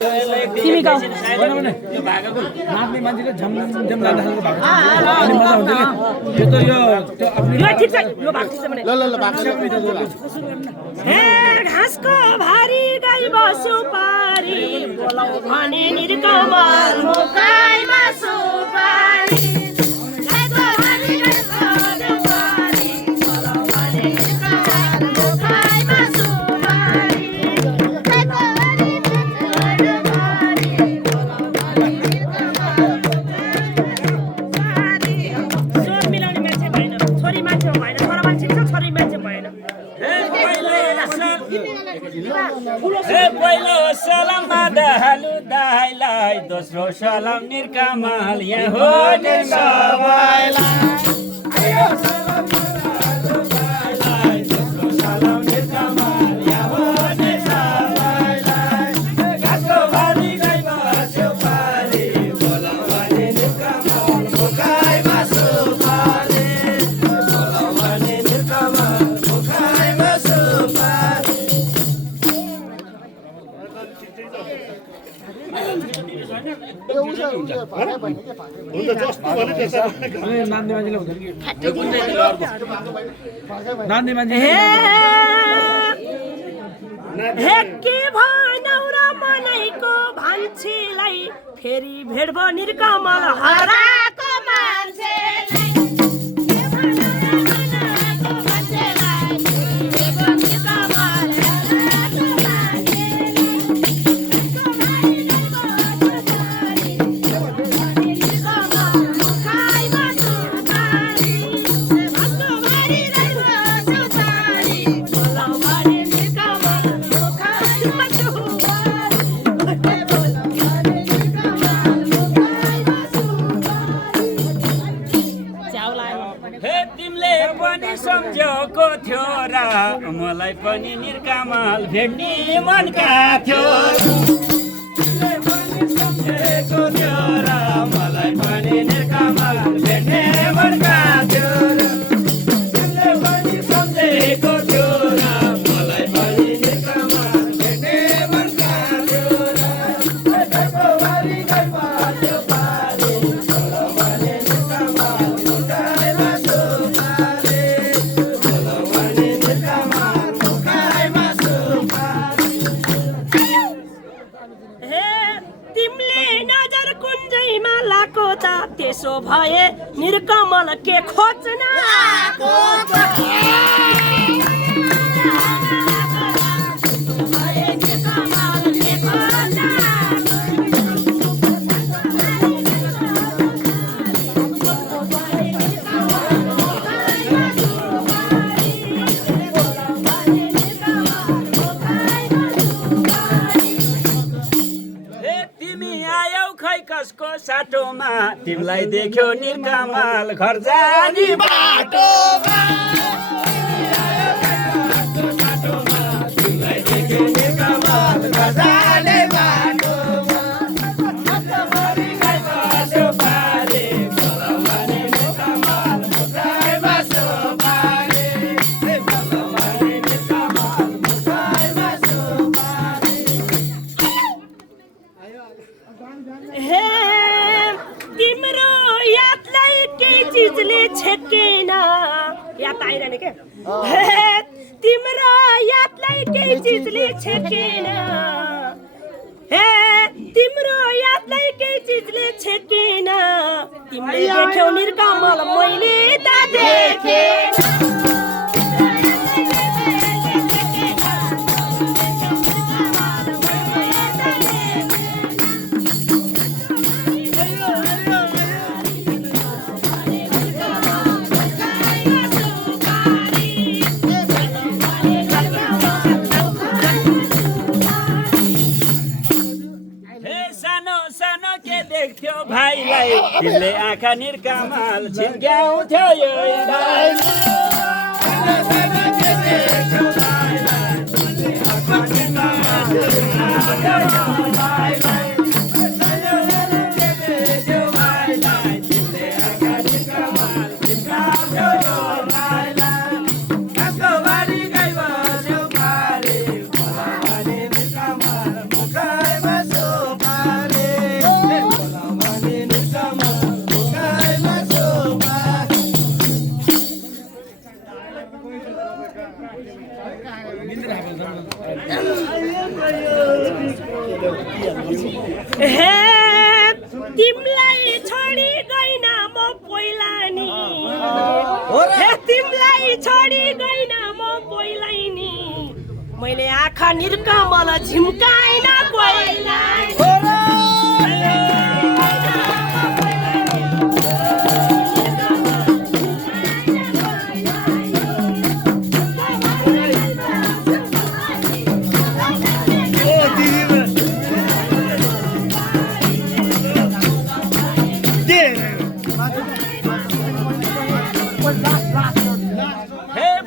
तिमी गाउँ नाच्ने मान्छेले झमझम लाग्दा खालको भएको छ अनि मजा हुन्छ के त्यो यो ठिक छ यो भाग ठिक छ भने ल ल ल बाक्लो हे घाँसको भारी गाई बसु पारी बोलाउ भने निरकमल मुकाइमा सुपारी घाँसको भारी गाई बसु पारी बोलाउ भने निरकमल मुकाइमा सुपारी स्वर मिलाउने मान्छे भएन छोरी मान्छे भएन छोरा मान्छे छ छोरी मान्छे भएन पहिलो सलाममा दहालु दाइलाई दोस्रो सलाम निरकमल यहाँ हो सबैलाई नाच्ने मान्छेले हुँदैन कि नाच्ने मान्छे हे के भनौ र मनैको भान्चीलाई फेरि भेट भयो निरकमल हराएको मान्छेलाई सम्झेको थियो र मलाई पनि निरकमल भेट्ने मनका थियो सम्झेको थियो र मलाई पनि निरकमल भेट्ने मनका थियो सम्झेको थियो र मलाई पनि निरकमल भेट्ने मनका थियो त्यसो भए निरकमल के खोज्न आएको कसको साटोमा तिमीलाई देख्यो निरकमल घर जाने बाटोमा तिमीलाई देख्यो निरकमल घर जाने बाटोमा छेकेन याद आइरहने के तिम्रो यादलाई केही चिजले छेकेन हे तिम्रो यादलाई केही चिजले छेकेन तिमीले देख्यौ निरकमल मैले त देखेन देख्थ्यो भाइलाई तिमीले आँखा निरकमल झिन्क्याउँथ्यो यो हे तिमलाई छोडी गइन म पहिला नि हे तिमलाई छोडी गइन म पहिला नि मैले आँखा निर्कमल झिम्काइन कोइला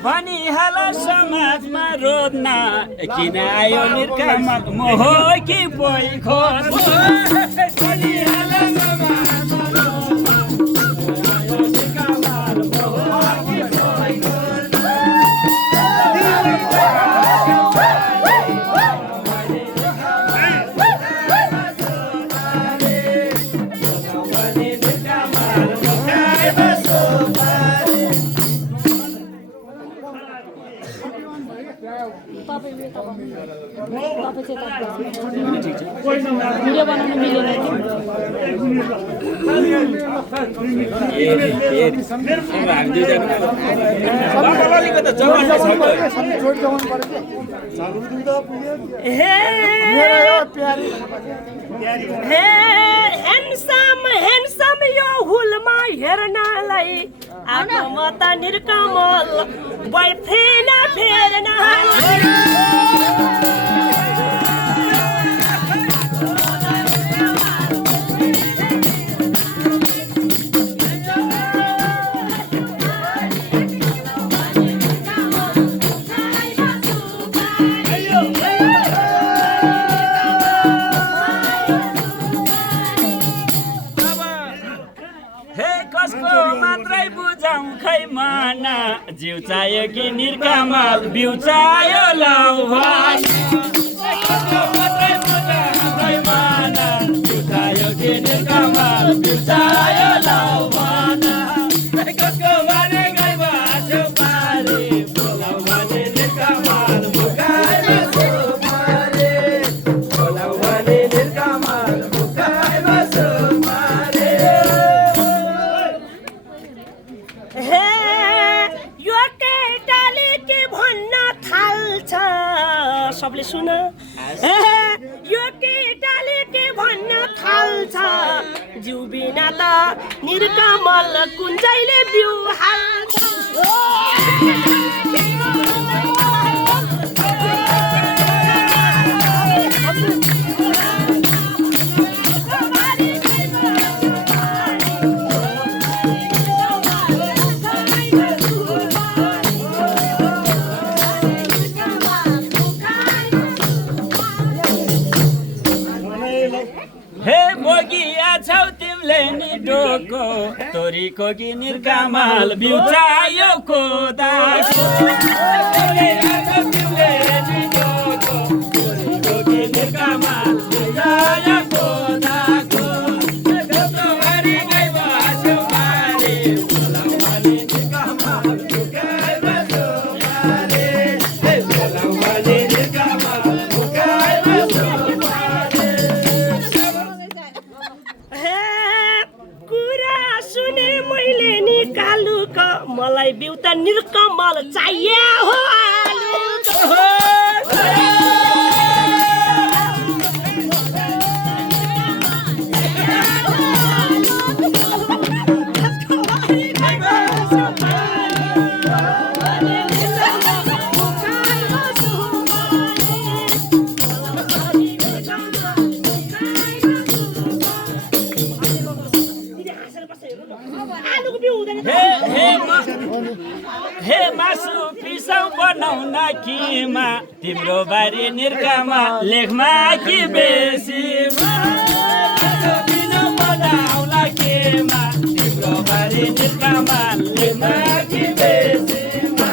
भनिहाल समाजमा रोज्न किन आयो निर्कामल मोह कि पोइ खोज भनिहाल समाजमा भिडियो बनाउनु मिलेन हेन्सम यो हुलमा हेर्नलाई आत्मा त निर्कमल बोयफ्रेन्ड फेर्न जिउ चाहियो कि निर्कामल बिउ चाहियो लाउ भाइ जिउ चाहियो कि निर्कामल बिउ चाहियो लाउ भना कसको भने गई बाछो पारे बोलाउ भने निर्कामल मुकाइमा सुमारे बोलाउ भने निर्कामल मुकाइमा सुमारे सबले सुन यो केटाले के भन्न थाल्छ जिउ बिना त निर्कमल कुञ्जैले बिउ हाल्छ डोको तोरीको कि निर्कामल बिउ चाहियो कोदाको तोरीको कि निर्कामल बिउ चाहियो कोदाको कसको भने गई बाछो पारे बोलाउ भने निर्कामल मुकाइमा सुमारे बोलाउ भने निर्कामल मुकाइमा सुमारे मैले निकालु क मलाई बिउ त निर्कमल चाहिए हो हे मासु पिसाउ बनाउन किमा तिम्रो बारी निर्कामा लेखमा कि बेसीमा पिसाउ बनाउला केमा तिम्रो बारी निर्कामा लेखमा कि बेसीमा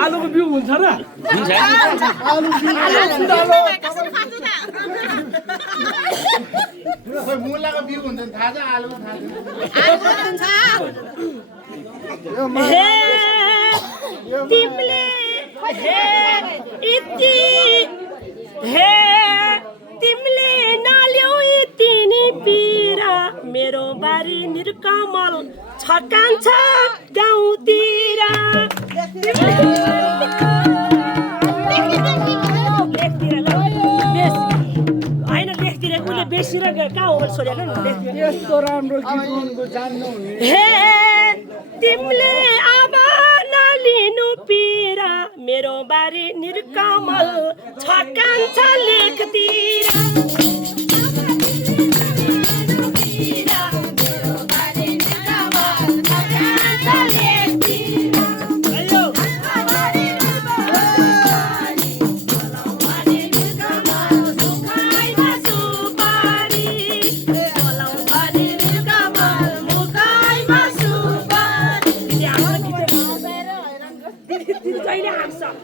आलुको बिउ हुन्छ र मुलाको बिउ हुन्छ नि थाहा छ आलुको थाहा हे तिमीले हे इति हे तिमीले नाल्यौ यति नि पिरा मेरो बारी निर्कमल छकान्छ गाउँतिर होइन लेखतिर उसले बेसी र कहाँ हो छोडेको यस्तो राम्रो गीत उनको जान्नु हे तिमीले अब नलिनु पिरा मेरो बारी निर्कमल छकान्छ लेखतिर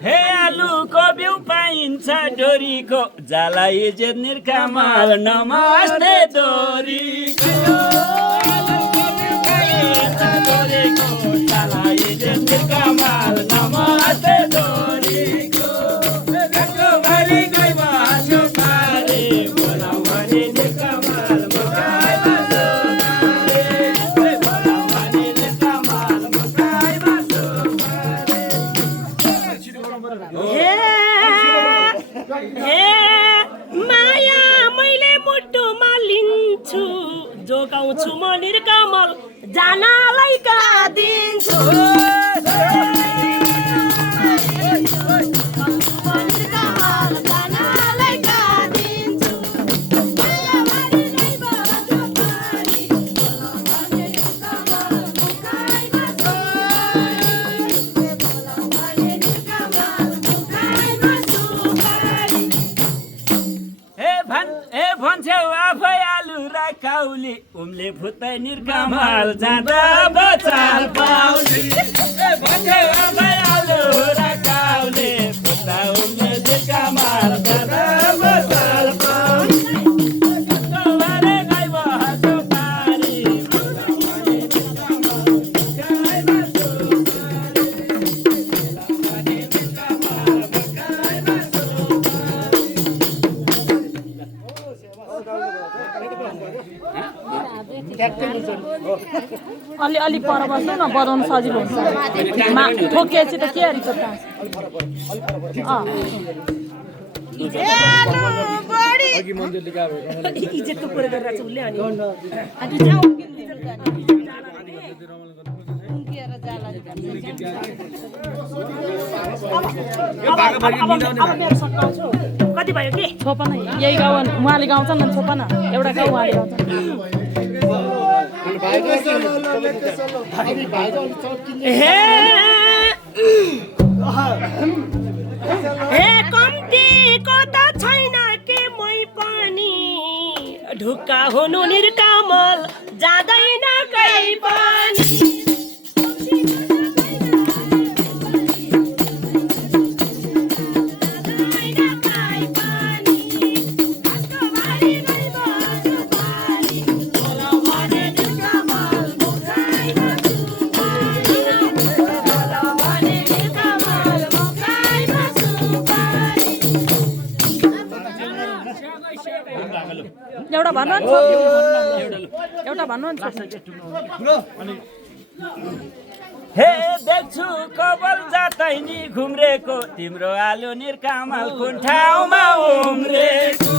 हे आलुको बिउ पाइन्छ डोरीको जाला इज्जत निर्कमल नमस्ते डोरीको आलुको बिउ पाइन्छ डोरीको जाला इज्जत निर्कमल नमस्ते डोरीको काको भरि गई बस्यो पारे बोलाउ भने निर्कमल मकाइ बस्यो पारे बोलाउ भने निर्कमल मकाइ बस्यो हे माया मैले मुटुमा लिन्छु जोगाउँछु म निर्कमल जानलाई दिन्छु काउली उम्ले फुत्तै निर्कमल जाँदा बचाल पाउली भन्थे आलु र काउली फुत्ता उम्ले निर्कमल जाँदा बचाल पाउली बारे गाई बस्यो पारी अलि अलि पर बस्नु न बजाउनु सजिलो हुन्छ ठोकिएपछि त के हरिको इज्जतको कुरा गरेर चाहिँ उसले कति भयो के छोपन यही गाउँ उहाँले गाउँछ न छोपन एउटा गाउँ उहाँले गाउँछ हे कम्तीको त छैन के मै पनि ढुक्का हुनु निर्कमल जाँदैन कहीँ पनि एउटा भन्नु एउटा भन्नु हे देख्छु कबल जातै नि घुम्रेको तिम्रो आलु निर्कमल कुन ठाउँमा उम्रेको